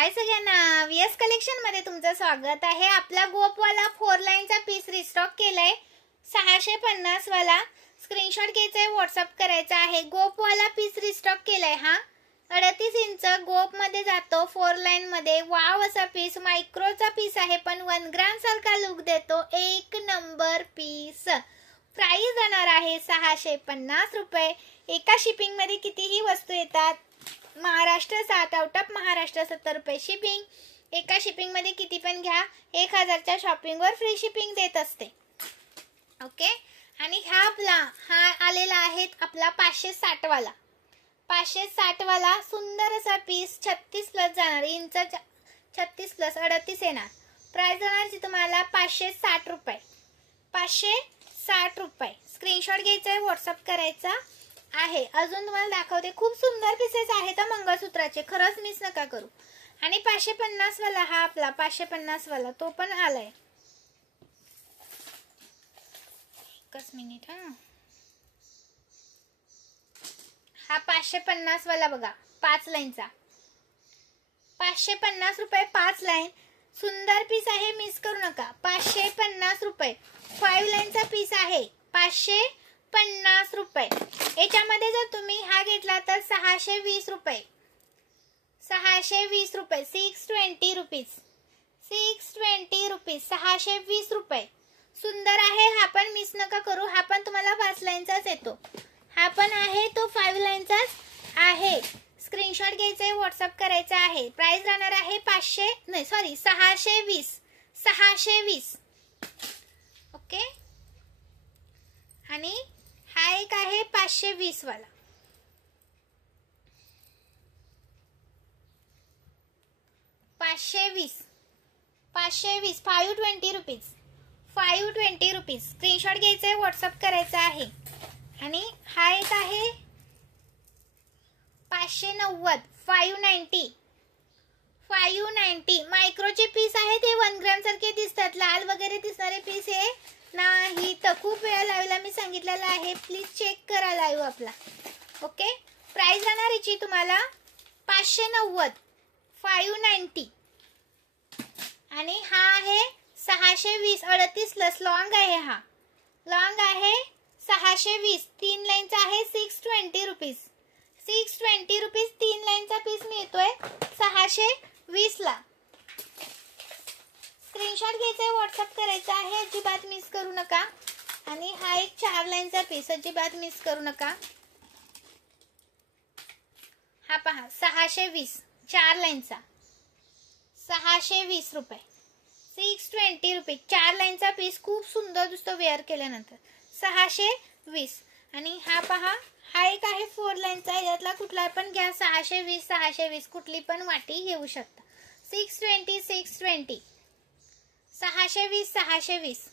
हाय सगळ्यांना, VS collection मध्ये तुमचं स्वागत आहे। आपला गोपवाला 4 लाईनचा पीस रिस्टॉक केलाय 650 वाला। स्क्रीनशॉट घ्यायचा, व्हॉट्सअप करायचा आहे। गोपवाला पीस रिस्टॉक केलाय हा 38 इंच गोप मध्ये जातो 4 लाईन मध्ये। वाव असा पीस, मायक्रोचा पीस आहे पण 1 ग्रॅम सारखा लुक देतो। एक नंबर पीस। प्राइस जाणार आहे 650 रुपये। एका शिपिंग मध्ये कितीही वस्तू येतात। महाराष्ट्र 7, आउट ऑफ महाराष्ट्र 70 रुपये शिपिंग। एका शिपिंग मध्ये किती पण घ्या, 1000च्या शॉपिंग वर फ्री शिपिंग देत असते। ओके, आणि हा आलेला आहे आपला 560 वाला। 560 वाला सुंदर असा पीस 36 प्लस जाणार, इंच 36 प्लस 38 येणार। प्राइस जाणार तुम्हाला 560 रुपये। 560 रुपये। स्क्रीनशॉट घ्यायचा, व्हॉट्सअप करायचा आहे। अजून तुम्हाला दाखवते, खूप सुंदर पीसेस आहेत मंगळसूत्राचे, खरंच मिस नका करू। आणि 550 वाला हा आपला 550 वाला तो पण आलाय। एकच मिनिट हा 550 वाला बघा, 5 लाईनचा 550 रुपये 5 लाईन। सुंदर पीस आहे, मिस करू नका। 550 रुपये 5 लाईनचा पीस आहे, 550 रुपये। याच्यामध्ये जर तुम्ही हा घेतला तर 620 रुपये, 620 रुपये, 620 रुपीज, 620 रुपीज, 620 रुपये। सुंदर आहे, हा पण मिस नका करू। हा पण तुम्हाला 5 लाईनचाच येतो, हा पण आहे तो 5 लाईनचाच आहे। स्क्रीनशॉट घ्यायचे, व्हॉट्सअप करायचा आहे। प्राइस राहणार आहे 620, 620। ओके, आणि हा एक आहे 520 वाला। 520, 520 रुपीज, 520 रुपीज। स्क्रीनशॉट घ्यायचा, व्हॉट्सअप करायचा आहे। आणि हा एक आहे 590, 590 मायक्रोचे पीस आहे। ते 1 ग्रॅम सारखे दिसतात, लाल वगैरे दिसणारे पीस हे नाही। तर खूप वेळा लाईव्हला मी सांगितलेलं आहे, प्लीज चेक करा लाईव्ह आपला। ओके, प्राइस राहणार याची तुम्हाला 590, 590। आणि हा आहे 620, 38 प्लस लॉन्ग आहे। हा लॉन्ग आहे 620, 3 लाईनचा आहे 620 रुपीज, 620 रुपीज 3 लाईनचा पीस मिळतोय 620 ला। स्क्रीनशॉट घ्यायचा, व्हॉट्सअप करायचा आहे, अजिबात मिस करू नका। आणि हा एक 4 लाईनचा पीस, अजिबात मिस करू नका। हा पहा 620, 4 लाईनचा 620 रुपये, 620 रुपये। 4 लाईनचा पीस खूप सुंदर दिसतो वेअर केल्यानंतर, 620। आणि हा पहा, हा एक आहे 4 लाईनचा, यातला कुठला पण घ्या, 620, 620 कुठली पण वाटी घेऊ शकता। 620, 620, 620, 620।